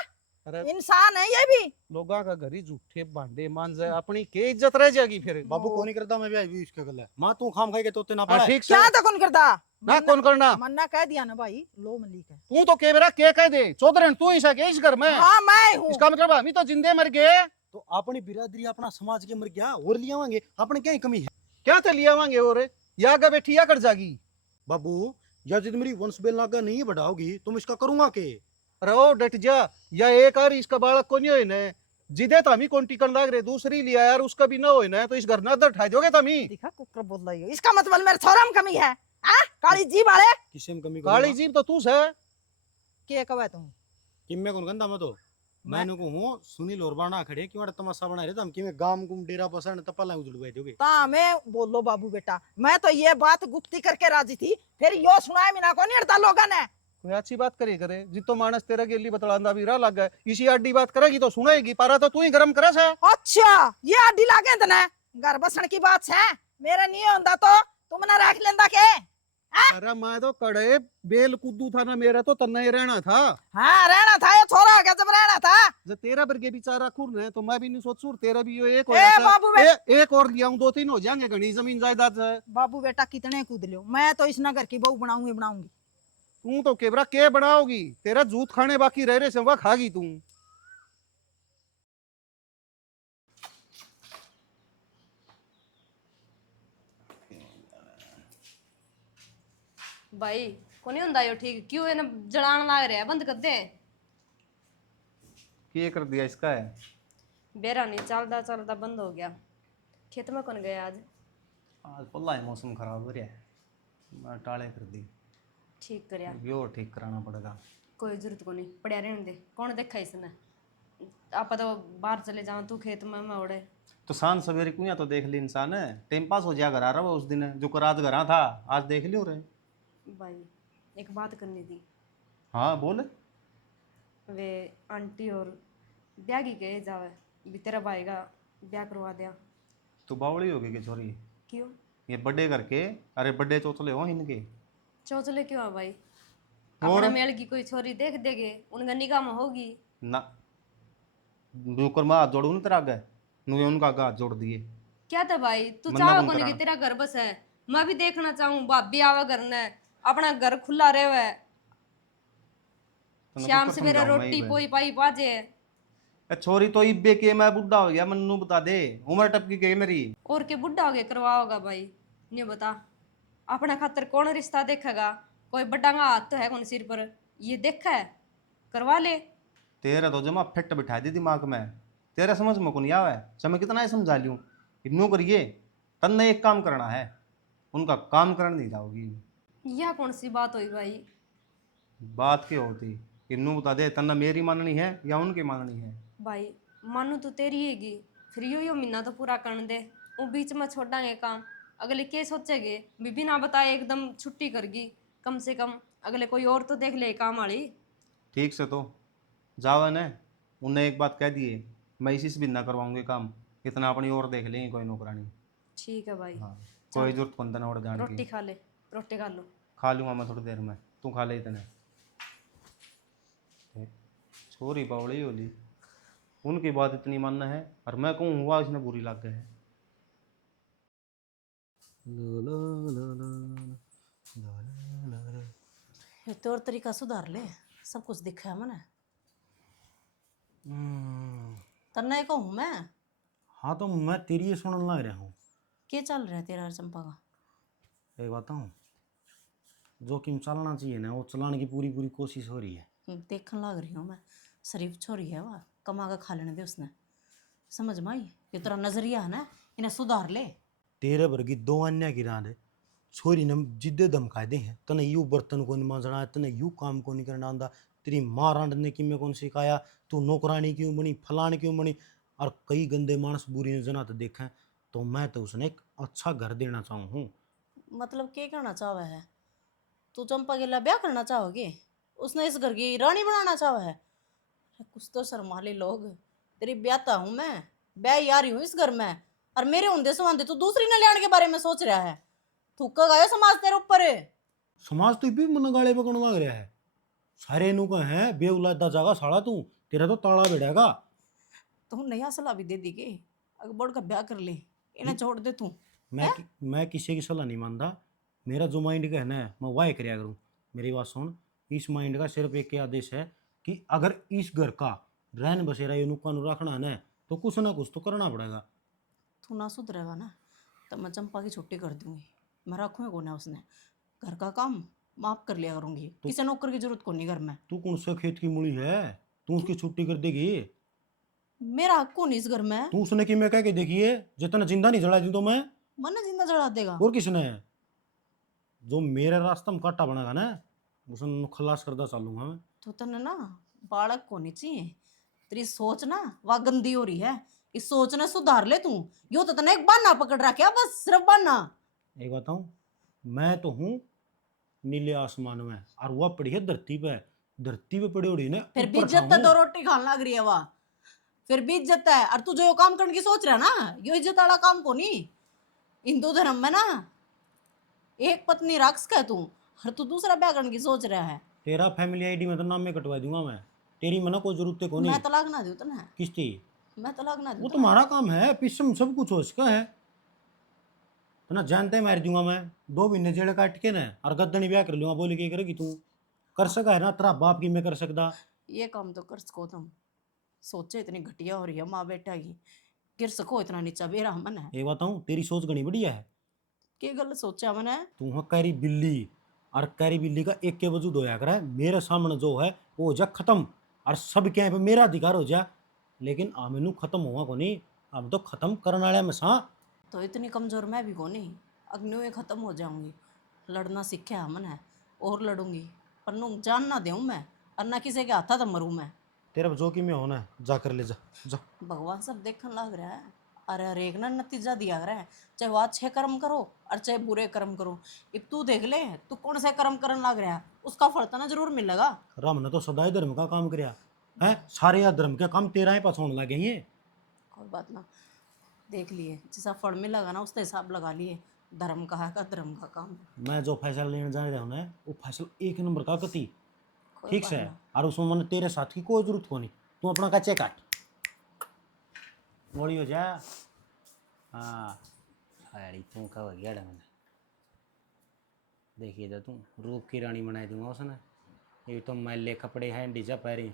अरे इंसान है ये भी लोगा का घर ही झूठे भांडे मान जाए अपनी के इज्जत रह जाएगी फिर। बाबू को नहीं करता मैं भी आई इसके गल है माँ तू खाम खाई के तो ना हाँ, पड़ा ठीक से क्या तो कौन करता ना कौन करना मन्ना कह दिया ना भाई लो मलिक है। तू तो केवरा के कह दे चौधरी तू ही सके इस घर में। हाँ मैं हूँ इसका मतलब हम ही तो जिंदे मर गए तो अपनी बिरादरी अपना समाज के मर गया और लिया आवांगे अपने क्या ही कमी है क्या तो लिया आवांगे और या आगे बैठी या कर जागी। बाबू या जिद मेरी वंश बेल नागा नहीं बढ़ाओगी तुम इसका करूंगा के अरे ओ डट जा या एक और इसका बालक को नहीं हो न जिदे तो हम ही कौन टिकन लाग रहे दूसरी लिया यार उसका भी ना हो न तो इस घर ना दर ठाई दोगे तुम ही। देखा कुकर बोल रही हो इसका मतलब मेरे छोरा में कमी है आ? काली जीभ वाले किसे में कमी काली जीभ तो तू है के कवे तुम किम में कौन गंदा मैं तो मैंने को हूं सुनील और बाणा खड़े क्यों तमाशा बना रहे हम किमे गाम गुम डेरा बसन तपला उजड़वाई दोगे ता मैं बोलो बाबू बेटा मैं तो ये बात गुप्ती करके राजी थी फिर यो सुनाए मिना को नहीं अड़ता लोगों ने कोई अच्छी बात करे जितो मानस तेरा गेली बतलांदा भी रहा लग गए इसी अड्डी बात करेगी तो सुनेगी पारा तो तू ही गरम करे से। अच्छा ये अड्डी लागे तना घर बसन की बात है मेरा नहीं होंदा तो तुम ना रख लेंदा के। अरे मैं तो कड़े बेल कुद्दू था ना मेरा तो तन्ना ही रहना था। हाँ रहना था ये छोरा का जब रहना था जब तेरा बरगे बेचारा खुर है तो मैं भी नहीं सोचूं तेरा भी यो एक हो ए जाता बाबू बेटा एक और लिया 2-3 हो जाएंगे घनी जमीन जायदाद है। बाबू बेटा कितने कूद लियो मैं तो इस नगर की बहू बनाऊंगी। तू तो केबरा के बनाओगी तेरा जूत खाने बाकी रह रहे से वह खागी तू। भाई को नहीं ਹੁੰਦਾ यो ठीक क्यों है ना जलान लाग रहा है बंद कर दे। क्या कर दिया इसका है बेरा नहीं चलता चलता बंद हो गया। खेत में कौन गया आज आज पल्ला है मौसम खराब हो रहा है मैं टाले कर दी ठीक करया यो ठीक कराना पड़ेगा। कोई जरूरत को नहीं पड़िया रहने दे कौन देखा इसने आप तो बाहर चले जाओ तू खेत में मैं उड़े तो शान सवेरे कुछ तो देख ली इंसान है टाइम पास हो जाया घर आ रहा उस दिन जो करात घर था आज देख लियो रे। भाई एक बात करनी थी। हाँ बोल वे आंटी और ब्याह की गए जावे भी तेरा भाई का ब्याह करवा दिया तो बावड़ी होगी कि छोरी क्यों ये बर्थडे करके अरे बर्थडे चौथले हो इनके चौचले क्यों है भाई और? अपने मेल की कोई छोरी देख देगे उनका निगाह में होगी ना डूकर में हाथ जोड़ू ना तेरा आगे नुए उनका आगे हाथ जोड़ दिए क्या था भाई तू मन्ना चाहो कौन कौन कि कराना? तेरा घर बस है मैं भी देखना चाहूँ भाभी आवा घर ने अपना घर खुला रहे तने शाम कुकर सवेरे समझाऊं मैं रोटी ही पोई पाई बाजे छोरी तो इब्बे के मैं बुढ़ा हो गया, मन्नू बता दे उम्र टपकी गई मेरी। और के बुढ़ा हो गया करवाओगा भाई, नहीं बता। अपने खातर कौन रिश्ता देखेगा? कोई बड़ा हाथ तो है कौन सिर पर, ये देखा है, करवा ले। तेरा तो जमा फिट बिठा दी दिमाग में, तेरा समझ में को नहीं आवा है। चल मैं कितना ही समझा लूँ, इन्नू करिए तन्ने एक काम करना है, उनका काम करने नहीं जाओगी। यह कौन सी बात हुई भाई? बात क्या होती, इन्नू बता दे तन्ना मेरी माननी है या उनकी माननी है। भाई मानू तो तेरी हैगी, फिर यो महीना तो पूरा करने दे, वो बीच में छोड़ांगे काम। अगले के सोचेगे, बीबी ना बताए एकदम छुट्टी करगी, कम से कम अगले कोई और तो देख ले काम वाली। ठीक से तो जावन है, उन्हें एक बात कह दिए, मैं इसी से भी ना करवाऊंगे काम, इतना अपनी और देख लेंगे कोई नौकरानी। ठीक है भाई। हाँ कोई जरूरत कौन तना और जान रोटी की। खा ले, रोटी खा लो। खा लूँगा मैं थोड़ी देर में, तू खा ले इतने। छोरी बावड़ी होली, उनकी बात इतनी मानना है और मैं कहूँ हुआ इसने बुरी लग गए है। ये तौर तरीका सुधार ले, सब कुछ दिखा है मैंने। तन्ने कहूँ मैं, हाँ तो मैं तेरी ये सुनने लग रहा हूँ। क्या चल रहा है तेरा और चंपा का? एक बताऊँ, जोखिम चलना चाहिए ना, वो चलाने की पूरी पूरी कोशिश हो रही है। देखने लग रही हूँ मैं, शरीफ छोरी है वह, कमा कर खा लेने दे उसने। समझ में आई? ये तेरा नजरिया है ना, इन्हें सुधार ले। तेरे वर्गी दो अन्य की रान है, छोरी ने जिद्दे धमका दे हैं, तने यू बर्तन को नहीं मांजना, तने यू काम को नहीं करना आंदा, तेरी माँ रांधने की मैं कौन सिखाया, तू नौकरानी क्यों बनी, फलान क्यों बनी। और कई गंदे मानस बुरी नजर तो देखें, तो मैं तो उसने एक अच्छा घर देना चाहूँ हूँ। मतलब क्या करना चाहवा है तू? चंपा के लिए ब्याह करना चाहोगे? उसने इस घर की रानी बनाना चाहा है? अरे कुछ तो शर्मा ले लोग, तेरी ब्याहता हूँ मैं, ब्याह आ रही हूँ इस घर में, और मेरे होंदे सुहांदे तू दूसरी न लेने के बारे में सोच रहा है। थूका गया समाज तेरे ऊपर। समाज तो भी मन गाले पकड़ मांग रहा है, सारे नु का है बेउलादा जागा साला तू, तेरा तो ताला बेड़ेगा। तू नया सलाह भी दे दी के अकबर का ब्याह कर ले, इन्हें छोड़ दे तू। मैं किसी की सलाह नहीं मानता, मेरा जो माइंड का है ना मैं वाह करया करूँ। मेरी बात सुन, इस माइंड का सिर्फ एक ही आदेश है कि अगर इस घर का रहन बसेरा ये नुक्का नु रखना है ना, तो कुछ ना कुछ तो करना पड़ेगा। तू ना सुधरेगा ना तो मैं चंपा की छुट्टी कर दूंगी, मैं रखूंगी को ना उसने। घर का काम माफ कर लिया करूंगी, किसी नौकर की जरूरत को नहीं घर में। तू कौन सा खेत की मूली है, तू उसकी छुट्टी कर देगी? मेरा हक कौन इस घर में? तू उसने कि मैं कह के देखिए, जितना जिंदा नहीं जला दी तो मैं, मन जिंदा जला देगा। और किसने? जो मेरे रास्ते में कांटा बनागा ना, उसने खलास करदा चालूंगा मैं। तो तने ना बालक को नहीं चाहिए, तेरी सोच ना वह गंदी हो रही है, इस सोच ने सुधार ले तू। यो तो तने एक बहाना पकड़ रखा, बस सिर्फ बहाना। एक बताऊं, मैं तो हूँ नीले आसमान में और वह पड़ी है धरती पे, धरती पे पड़ी उड़ी ने फिर भी ऊपर इज्जत है, खाऊं। दो रोटी खाने लग रही है वह, फिर भी इज्जत है। और तू जो यो काम करने की सोच रहा है ना, यो इज्जत वाला काम को नहीं। हिंदू धर्म में ना एक पत्नी रख के तू, और तू दूसरा ब्याह करने की सोच रहा है। तेरा फैमिली आईडी में तो नाम में कटवा दूंगा मैं, तेरी में ना कोई जरूरत को नहीं। मैं तलाक ना दूं तने, किसकी? मैं तलाक ना दूं वो तने। तुम्हारा काम है, पीछे में सब कुछ हो इसका है ना, जानते मार दूंगा मैं 2 महीने जेल काट के ना, और गद्दनी ब्याह कर लूंगा। बोली क्या करेगी तू? कर सका है ना, तेरा बाप की मैं कर सकता। ये काम तो कर सको तुम, सोचे इतनी घटिया हो रही है माँ बेटा की, गिर सको इतना नीचा बेरा मन है। ये बताऊं, तेरी सोच घनी बढ़िया है। क्या गलत सोचा मैंने? तू हो कैरी बिल्ली, और कैरी बिल्ली का एक के वजूद होया करे, मेरे सामने जो है वो हो जा खत्म, और सब क्या पे मेरा अधिकार हो जा। लेकिन आमेनू खत्म हुआ को नहीं, हम तो खत्म करने वाले में सा। तो इतनी कमजोर मैं भी को नहीं, अग्नि में खत्म हो जाऊंगी। लड़ना सीखा है मैंने, और लड़ूंगी, पर नू जान ना दूं मैं, और ना किसी के हाथा तो मरूं मैं। तेरा जो कि में होना है जा कर ले, जा जा। भगवान सब देखने लग रहा है, अरे हर एक ना नतीजा दिया रहा है, चाहे वो अच्छे कर्म करो और चाहे बुरे कर्म करो। अब तू देख ले, तू कौन सा कर्म करने लग रहा है, उसका फल तो ना जरूर मिलेगा। राम ने तो सदाई धर्म का काम कराया है, सारे या धर्म के काम तेरा ही पास होने लगे ये। कोई बात ना, देख लिए जैसा फल मिलेगा ना उसका हिसाब लगा लिए। धर्म का है का धर्म का काम है। मैं जो फैसला लेने जा रहा हूँ ना, वो फैसला एक नंबर का कति कोई ठीक बात से, ना। और उसमें मैंने तेरे साथ की कोई जरूरत को नहीं, तू अपना कच्चे काट मोड़ी हो जा। हाँ साड़ी तू का हो गया मैंने, देखिए तो तू रूप की रानी बनाई दूंगा उसने। ये तो मैले कपड़े हैं डीजा पैरी,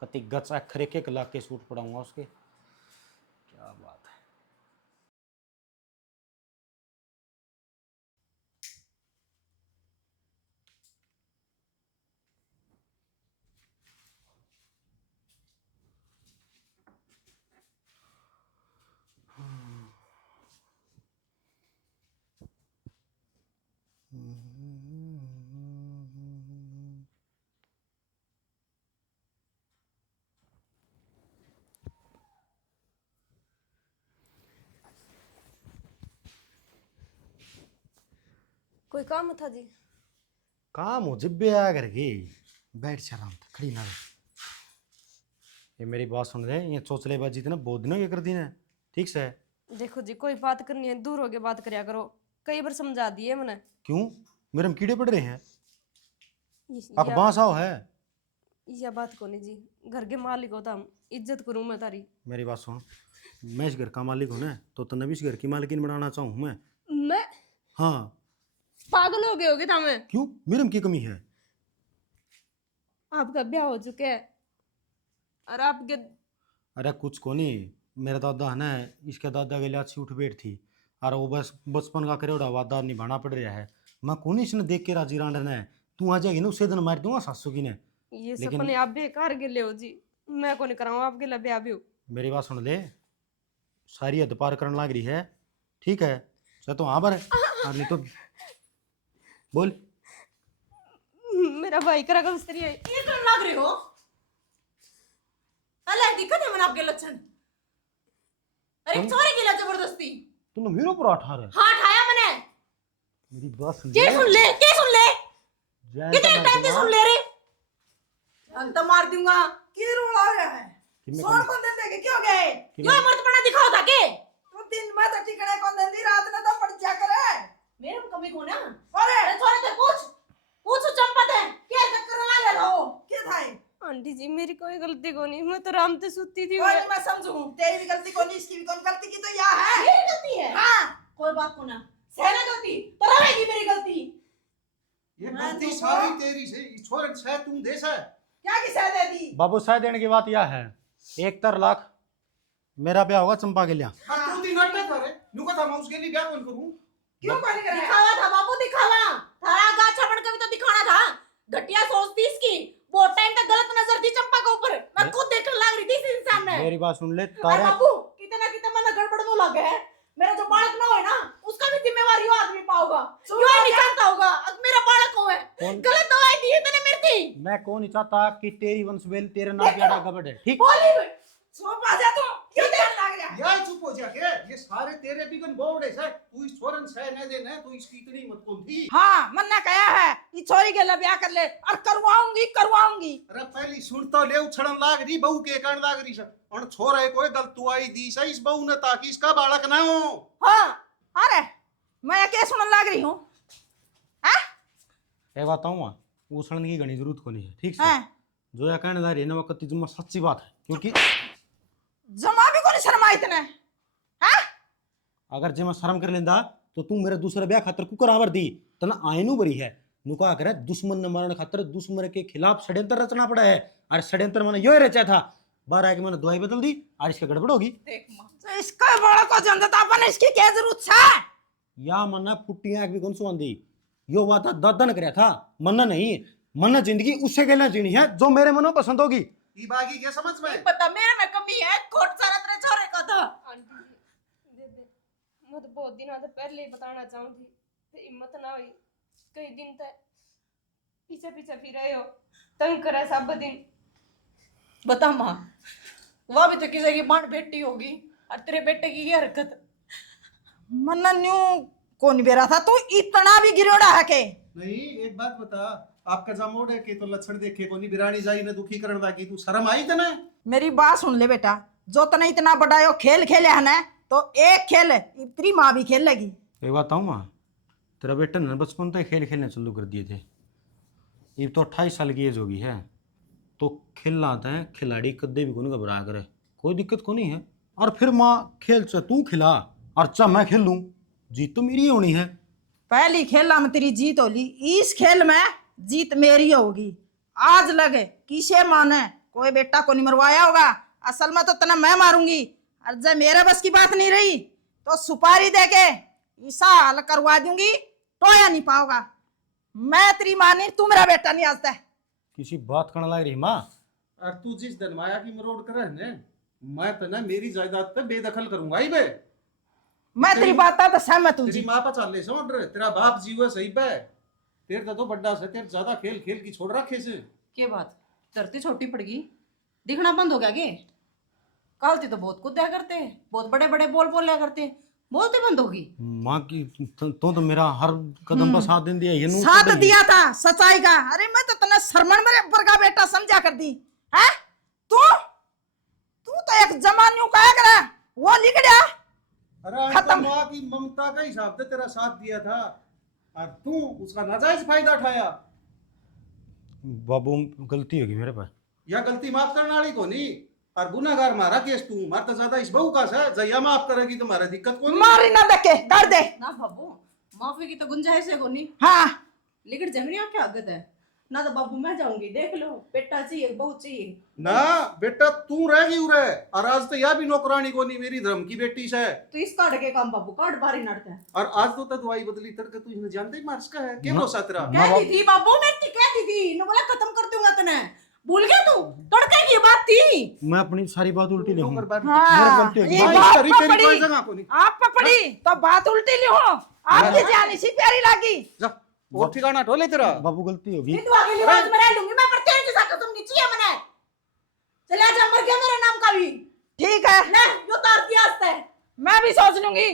कति गच अखर एक एक लाख के सूट पड़ाऊंगा उसके। क्या बात है। कोई काम था जी? काम हो जिब्बे आ करके बैठ शराम खड़ी ना रह। ये मेरी बात सुन रहे, ये चोचलेबाजी इतना बहुत दिनों ये कर दी ना, ठीक से? देखो जी, कोई बात करनी है दूर होके बात करया करो। कई बार समझा दिए मैंने। क्यों मेरे में कीड़े पड़ रहे हैं? अब या, बांस आओ है। या बात को नहीं जी, घर के मालिक हो तो हम इज्जत करूं मैं तारी। मेरी बात सुन, मैं इस घर का मालिक हूँ ना, तो तन्ने भी इस घर की मालकिन बनाना चाहूँ मैं। मैं हाँ। पागल हो गए होगे था मैं? क्यों मेरे में की कमी है? आपका ब्याह हो चुका है और आपके अरे कुछ को नहीं, मेरा दादा है ना, इसके दादा के लिए अच्छी उठ बैठ थी और वो बस बचपन का करेड़ा वादा निभाना पड़ रहा है। मैं कौन इसने देख के राजी रांडन है, तू आ जाएगी ना उसे दिन मार दूंगा सासू की ने। ये लेकिन- सपने आप बेकार के ले हो जी। मैं को नहीं कराऊं आपके लिए ब्याह भी हो। मेरी बात सुन ले, सारी हद पार करने लग रही है, ठीक है? चल तो हाँ बर और नहीं तो बोल। मेरा भाई करा कब स्त्री है ये कर लग रहे हो? अलग दिक्कत है मन आपके लक्षण। अरे छोरे की ला जबरदस्ती। तूने मेरे ऊपर उठा रहा है। हाँ ठाया मैंने। मेरी बात सुन के सुन ले, के सुन ले। जाए कितने तो टाइम से मैं सुन ले रे? जान तो मार दूंगा। की रोड़ा रहा है? कितने सोन कौन देते के क्यों गए? कितने- यो मर्दपना दिखाओ था के? तो दिन में तो टिकड़े कौन देती, रात में तो पड़ जा करे। मेरे में कमी कौन है? अरे छोरे ते पूछ। पूछ चंपत है। क्या चक्कर लगा ले रहो? क्या थाई? आंटी जी मेरी कोई गलती को नहीं, मैं तो आराम से सुती थी। कोई नहीं, मैं समझू। तेरी भी गलती कोनी, इसकी भी कौन गलती की तो यह है। मेरी गलती है? हाँ। कोई बात को ना। सहना गलती तो रहेगी मेरी गलती। ये मैं गलती तो- सारी तेरी से, छोरन से तुम देसा है। क्या की सह दे दी? बाबू साय देने की बात यह है, 1 लाख मेरा ब्याह होगा चंपा के लिए। हाँ तू दिन नाटक करे, नुका था मैं उसके लिए क्या कौन करूं? क्यों कौन करे? दिखावा था बाबू, दिखावा। थारा गाछा बन के भी तो दिखाना था। घटिया सोचती इसकी। वो टाइम तक गलत नजर थी चंपा के ऊपर। मैं खुद देखने लग रही थी इस इंसान ने। मेरी बात सुन ले, अरे तारे बाबू, कितना कितना मन गड़बड़ तो लग है। मेरा जो बालक ना होए ना, उसका भी जिम्मेवारी वो आदमी पाओगा। क्यों नहीं जानता होगा अब मेरा बालक हो है। कौन- गलत दवाई दी है तूने मेरे थी। मैं कौन नहीं चाहता कि तेरी वंशवेल तेरे नाम पे आड़ा गबड़ है, ठीक? बोली सो पाजा तू क्यों देख लग रहा? यार चुप हो जा के, ये सारे तेरे बिगन बोर्ड है सर। तू इस छोरन से न देना, तू इसकी इतनी मत कौन थी। हाँ मन ने कहा है ये छोरी के लिए ब्याह कर ले और करवाऊंगी। अरे पहली सुन तो ले उछड़न लाग रही, बहू के कारण लाग रही सर। और छोरा कोई गलत तू आई दी सही इस बहू ने, ताकि इसका बालक ना हो। हाँ अरे मैं क्या सुनने लग रही हूँ? एक बात बताऊँ, उछड़न की घनी जरूरत को नहीं है, ठीक से? हाँ जो यह कहने जा रही है ना, वो कत्ती जुम्मा सच्ची बात है, क्योंकि जमा भी को नहीं शर्मा इतने। हाँ अगर जे मैं शर्म कर लेंदा तो तू मेरे दूसरे ब्याह खातर कुकर आवर दी तना आयनु बरी है। नुका करे दुश्मन न मारने खातर दुश्मन के खिलाफ षड्यंत्र रचना पड़ा है, और षड्यंत्र मैंने यो रचा था। 12 के मैंने दवाई बदल दी और इसका गड़बड़ होगी। देख मां, तो इसका बड़ा को जनता अपन इसकी क्या जरूरत है? या मन्ना पुट्टियां भी कौन सुंदी, यो वादा दादा ने करया था, मन्ना नहीं। मन्ना जिंदगी उससे के लिए जीनी है जो मेरे मनो पसंद होगी। ई बागी के समझ में? पता मेरे में कमी है, खोट सारा तेरे छोरे का था। आंटी जी दे दे, मैं तो बहुत दिन आते पहले ही बताना चाहूँ थी, फिर हिम्मत ना हुई। कई दिन तक पीछे पीछे फिर रहे हो, तंग करे सब दिन। बता माँ, वह भी तो किसी की बांट बेटी होगी और तेरे बेटे की ये हरकत। मन्ना न्यू कौन बेरा था, तू इतना भी गिरोड़ा है के? नहीं एक बात बता, आपका जमोड़ है के तो लक्षण देखे को नहीं बिरानी जाई ने दुखी करन लागी, तू शर्म आई तने? मेरी बात सुन ले बेटा, जो तने इतना बड़ा यो खेल खेले है ना, तो एक खेल तेरी माँ भी खेल लेगी। एक बात बताऊँ माँ, तेरा बेटा ने बचपन से खेल खेलने चालू कर दिए थे। ये तो 28 साल की एज होगी है, तो खेलना आता है। खिलाड़ी कदे भी कौन घबरा करे, कोई दिक्कत को नहीं है। और फिर माँ खेल चा तू खिला और चा मैं खेल लूँ, जीत तो मेरी ही होनी है। पहली खेला में तेरी जीत होली, इस खेल में जीत मेरी होगी। आज लगे किसे माने कोई बेटा को नहीं मरवाया होगा, असल में तो तना मैं मारूंगी। और जब मेरे बस की बात नहीं रही तो सुपारी दे के ऐसा हाल करवा दूंगी, टोया नहीं पाओगा। मैं तेरी मां नहीं, तू मेरा बेटा नहीं आता है। किसी बात करने लग रही माँ। और तू जिस दिन माया की मरोड़ करे ने, मैं तो ना मेरी जायदाद पे बेदखल करूंगा ही बे। मैं तेरी बात तो सहमत हूँ तेरी जी। माँ पर चाले से ऑर्डर, तेरा बाप जीवे सही पे, तेरे तो बड्डा से तेरे ज्यादा खेल खेल की छोड़ रखे से। के बात धरती छोटी पड़ गई, दिखना बंद हो गया के? कालती तो बहुत कूदा करते, बहुत बड़े बड़े बोल बोलिया करते, बोलते बंद होगी। माँ की तो मेरा हर कदम पर साथ दिन दिया, ये नू साथ कदम- दिया था सच्चाई का। अरे मैं तो तना शर्मन मेरे ऊपर का बेटा समझा कर दी है। तू तू तो एक जमान्यू का करा, वो लिख गया। अरे आज तो माँ की ममता का हिसाब से तेरा साथ दिया था और तू उसका नाजायज फायदा उठाया। बाबू गलती होगी मेरे पास। या गलती माफ करने वाली को नहीं, और गुनाहगार मारा केस तू मार तो ज्यादा इस बहू का है। जया माफ करेगी तो मारा दिक्कत को नहीं। मारी ना देखे कर दे। ना बाबू, माफी की तो गुंजाइश है कोनी, हाँ लेकिन जमीन क्या आगत है ना। तो बाबू मैं जाऊंगी, देख लो बेटा चाहिए बहू चाहिए ना बेटा तू रहेगी उरे, और आज तो यह भी नौकरानी को नहीं, मेरी धर्म की बेटी से। तो इस कार्ड के काम बाबू कार्ड बारी नड़ता है। और आज तो दवाई बदली तड़के तू इन्हें जानते ही मार्स का है, क्या भरोसा तेरा? कह दी थी बाबू, मैं कह दी थी इन्होंने बोला खत्म कर दूंगा तने, भूल गया तू? तड़के की बात थी। मैं अपनी सारी बात उल्टी लिखूं। नौकर बार- हाँ, गलती होगी। ये भाई, बात तेरी- तेरी पकड़ी। कोई जगह को नहीं। आप पकड़ी तो बात उल्टी ली हो, आपकी जान इसी प्यारी लगी। जा वो ठिकाना ढोले तेरा। बाबू गलती होगी। हिंदू आगे लिबास में रह लूंगी मैं, पर तेरे जैसा कसम नहीं चाहिए मैंने। चले जा, मर गया मेरे नाम का भी। ठीक है, ले जो तार दिया हस्ते, मैं भी सोच लूंगी।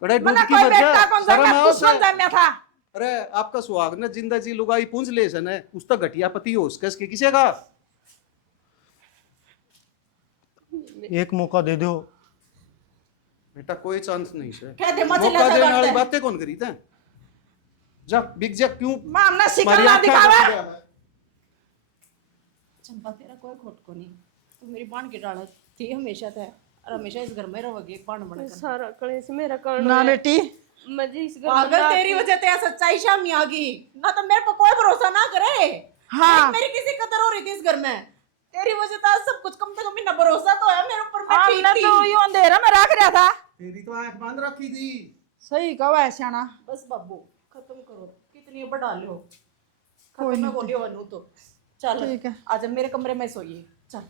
कड़े मैंने डूब की कोई बच्चा, बेटा कौन सा शर्म आओ दुश्मन से। जन्मे था। अरे आपका सुहाग ने जिंदा जी लुगाई पूंछ ले सन है, उस तक घटिया पति हो उसके इसके किसे का। एक मौका दे दो। बेटा कोई चांस नहीं से। कह दे मत मौका ले देने वाली जा। बातें कौन करी थे? जा बिग जा क्यों मामला शिकल मारी ना आंखें दिखावे। बच गया है। चंपा तेरा कोई खोट को नहीं, तू मेरी बाण की डाल थी हमेशा थे, और हमेशा इस घर में रहोगी एक बाण बनकर। सारा कलेश मेरा कारण ना है। बेटी, मुझे इस घर पागल में तेरी वजह से सच्चाई शामी आ गई ना, तो मेरे पर कोई भरोसा ना करे। हाँ। मेरी किसी कदर हो रही थी इस घर में, तेरी वजह से आज सब कुछ कम से कम इतना भरोसा तो है मेरे ऊपर। मैं हमने ठीक तो थी। यूं अंधेरा में रख रहा था। तेरी तो आंख बांध रखी थी। सही कहा है सियाना। बस बाबू खत्म करो, कितनी बढ़ा लो, खत्म में बोलियो अनु तो चल ठीक है। आज मेरे कमरे में सोइए, चल।